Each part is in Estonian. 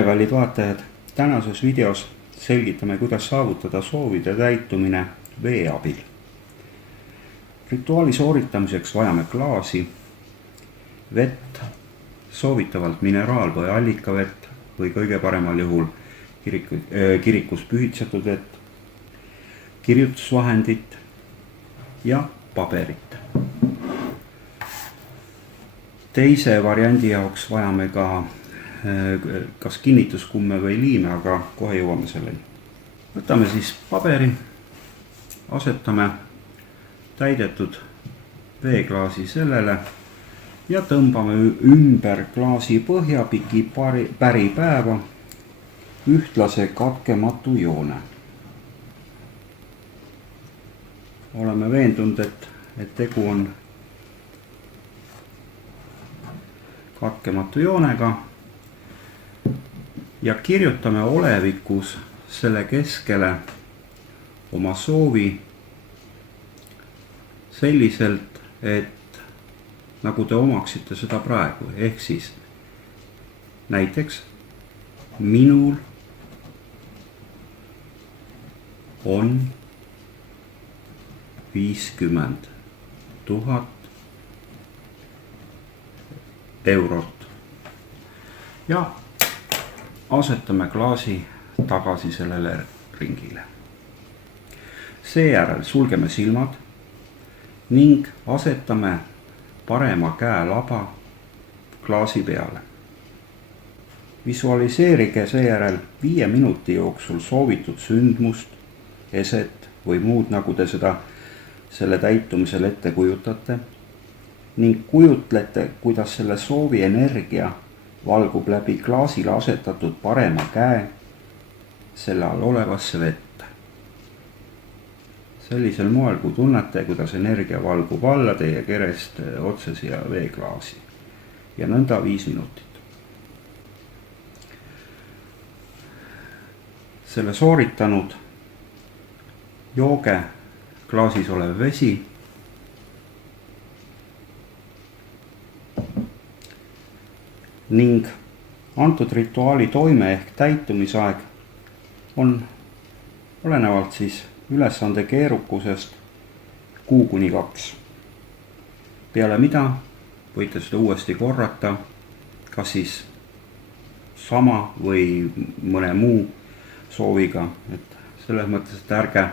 tere, kallid vaatajad! Tänases videos selgitame, kuidas saavutada soovide täitumine vee abil. Rituaali sooritamiseks vajame klaasi, vett, soovitavalt mineraal- või allikavett või kõige paremal juhul kirikus pühitsetud vett, kirjutusvahendit ja paberit. Teise variandi jaoks vajame ka kas kinnituskumme või liime, aga kohe jõuame selleni. Võtame siis paberi, asetame täidetud veeklaasi sellele ja tõmbame ümber klaasi põhjapiki päripäeva ühtlase katkematu joone. Oleme veendunud, et tegu on katkematu joonega ja kirjutame olevikus selle keskele oma soovi selliselt, et nagu te omaksite seda praegu, ehk siis näiteks minul on 50 000 eurot ja asetame klaasi tagasi sellele ringile. Seejärel sulgeme silmad ning asetame parema käe laba klaasi peale. Visualiseerige seejärel 5 minuti jooksul soovitud sündmust, eset või muud, nagu te seda selle täitumisel ette kujutate, ning kujutlete, kuidas selle soovi energia valgub läbi klaasile asetatud parema käe selle all olevasse vette. Sellisel moel, kui tunnete, kuidas energia valgub alla teie kerest otse siia veeklaasi ja nõnda 5 minutit. Selle sooritanud jooge klaasis olev vesi ning antud rituaali toime ehk täitumisaeg on olenevalt siis ülesande keerukusest 1 kuni 2. Peale mida võite seda uuesti korrata, kas siis sama või mõne muu sooviga, et selles mõttes, et ärge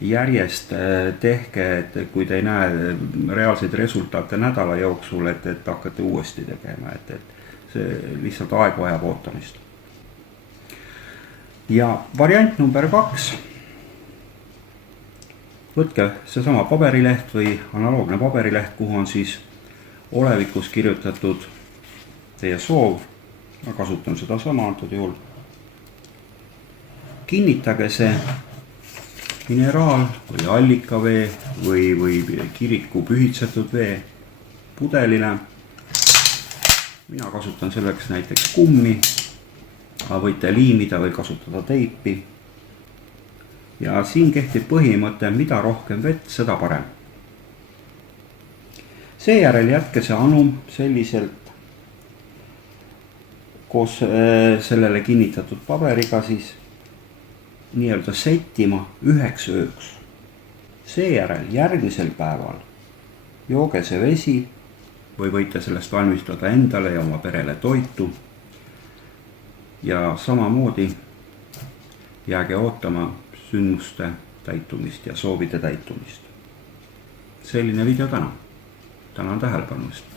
järjest tehke, et kui te ei näe reaalseid resultaate nädala jooksul, et hakkate uuesti tegema, et see lihtsalt aeg vajab ootamist. Ja variant number 2. Võtke seesama paberileht või analoogne paberileht, kuhu on siis olevikus kirjutatud teie soov. Ma kasutan seda sama antud juhul. Kinnitage see mineraal- või allikavee või kiriku pühitsetud vee pudelile. Mina kasutan selleks näiteks kummi, aga võite liimida või kasutada teipi. Ja siin kehtib põhimõte, mida rohkem vett, seda parem. Seejärel jätke see anum selliselt koos sellele kinnitatud paberiga siis nii-öelda settima 1 ööks. Seejärel järgmisel päeval jooge see vesi või võite sellest valmistada endale ja oma perele toitu. Ja samamoodi jääge ootama sündmuste täitumist ja soovide täitumist. Selline video täna. Tänan tähelepanu eest.